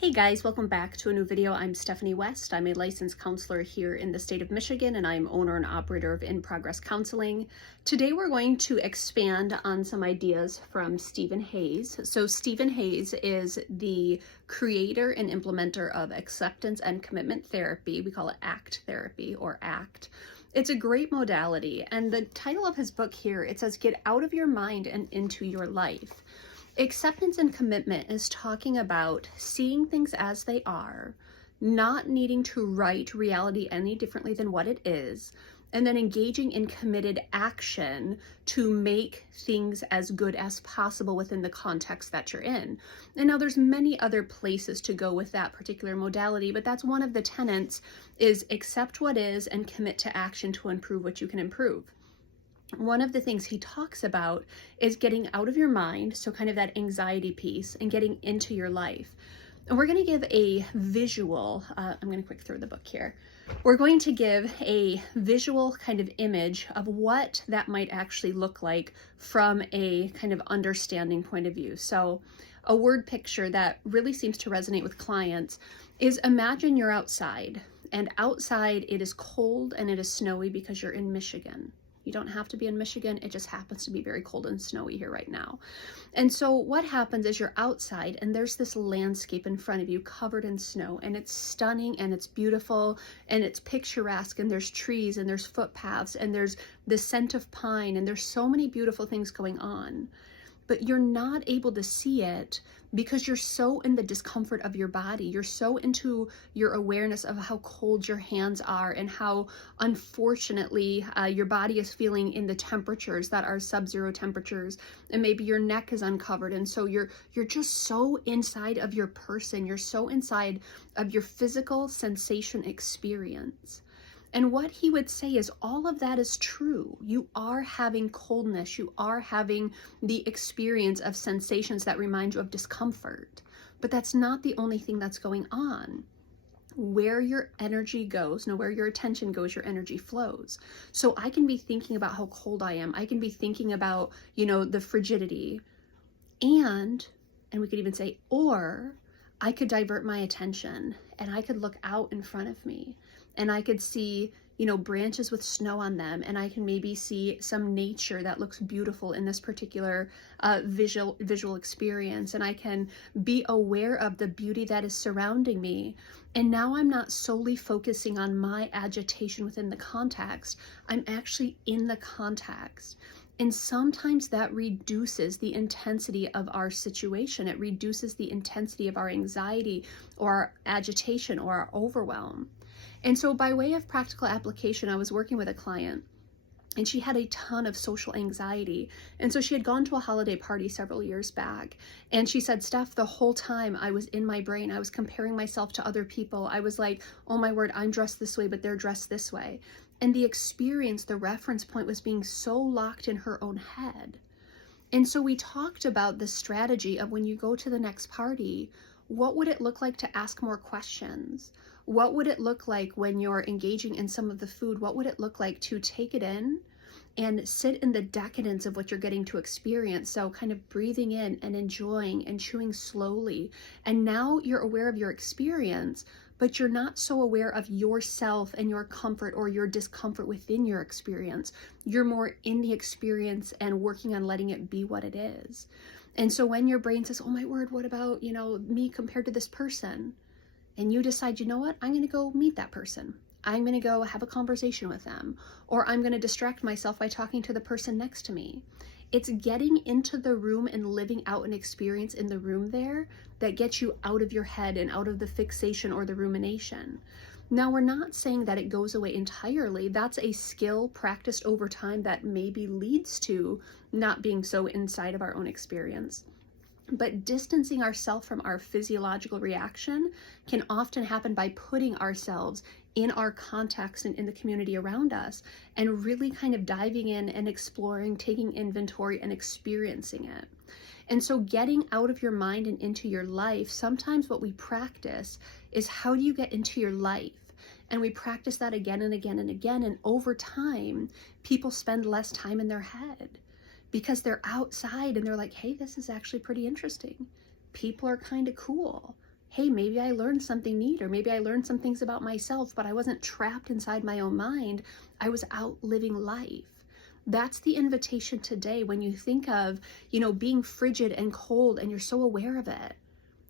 Hey guys, welcome back to a new video. I'm Stephanie West. I'm a licensed counselor here in the state of Michigan, and I'm owner and operator of In Progress Counseling. Today we're going to expand on some ideas from Stephen Hayes. So Stephen Hayes is the creator and implementer of acceptance and commitment therapy. We call it ACT therapy or ACT. It's a great modality, and the title of his book here, it says, Get Out of Your Mind and Into Your Life. Acceptance and commitment is talking about seeing things as they are, not needing to write reality any differently than what it is, and then engaging in committed action to make things as good as possible within the context that you're in. And now there's many other places to go with that particular modality, but that's one of the tenets, is accept what is and commit to action to improve what you can improve. One of the things he talks about is getting out of your mind, so kind of that anxiety piece, and getting into your life. And we're going to give a visual, I'm going to quick through the book here. We're going to give a visual kind of image of what that might actually look like from a kind of understanding point of view. So a word picture that really seems to resonate with clients is, imagine you're outside, and outside it is cold and it is snowy because you're in Michigan. You don't have to be in Michigan. It just happens to be very cold and snowy here right now. And so what happens is you're outside and there's this landscape in front of you covered in snow, and it's stunning and it's beautiful and it's picturesque, and there's trees and there's footpaths and there's the scent of pine and there's so many beautiful things going on. But you're not able to see it because you're so in the discomfort of your body. You're so into your awareness of how cold your hands are and how unfortunately your body is feeling in the temperatures that are sub-zero temperatures, and maybe your neck is uncovered, and so you're just so inside of your person. You're so inside of your physical sensation experience. And what he would say is all of that is true. You are having coldness. You are having the experience of sensations that remind you of discomfort. But that's not the only thing that's going on. Where your energy goes, where your attention goes, your energy flows. So I can be thinking about how cold I am. I can be thinking about, the frigidity. And we could even say, or I could divert my attention and I could look out in front of me and I could see, branches with snow on them, and I can maybe see some nature that looks beautiful in this particular visual experience, and I can be aware of the beauty that is surrounding me. And now I'm not solely focusing on my agitation within the context. I'm actually in the context. And sometimes that reduces the intensity of our situation. It reduces the intensity of our anxiety or our agitation or our overwhelm. And so by way of practical application, I was working with a client, and she had a ton of social anxiety. And so she had gone to a holiday party several years back. And she said, Steph, the whole time I was in my brain, I was comparing myself to other people. I was like, oh my word, I'm dressed this way, but they're dressed this way. And the experience, the reference point was being so locked in her own head. And so we talked about the strategy of, when you go to the next party, what would it look like to ask more questions? What would it look like when you're engaging in some of the food? What would it look like to take it in and sit in the decadence of what you're getting to experience? So kind of breathing in and enjoying and chewing slowly. And now you're aware of your experience, but you're not so aware of yourself and your comfort or your discomfort within your experience. You're more in the experience and working on letting it be what it is. And so when your brain says, oh my word, what about, me compared to this person? And you decide, you know what, I'm going to go meet that person. I'm going to go have a conversation with them, or I'm going to distract myself by talking to the person next to me. It's getting into the room and living out an experience in the room there that gets you out of your head and out of the fixation or the rumination. Now, we're not saying that it goes away entirely. That's a skill practiced over time that maybe leads to not being so inside of our own experience. But distancing ourselves from our physiological reaction can often happen by putting ourselves in our context and in the community around us, and really kind of diving in and exploring, taking inventory and experiencing it. And so getting out of your mind and into your life, sometimes what we practice is, how do you get into your life? And we practice that again and again and again. And over time, people spend less time in their head because they're outside and they're like, hey, this is actually pretty interesting. People are kind of cool. hey, maybe I learned something neat, or maybe I learned some things about myself, but I wasn't trapped inside my own mind. I was out living life. That's the invitation today when you think of, being frigid and cold and you're so aware of it.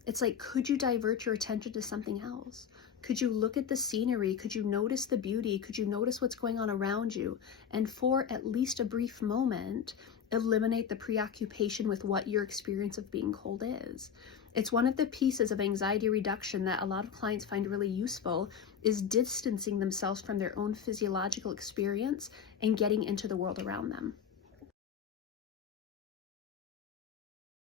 It's like, could you divert your attention to something else? Could you look at the scenery? Could you notice the beauty? Could you notice what's going on around you? And for at least a brief moment, eliminate the preoccupation with what your experience of being cold is. It's one of the pieces of anxiety reduction that a lot of clients find really useful, is distancing themselves from their own physiological experience and getting into the world around them.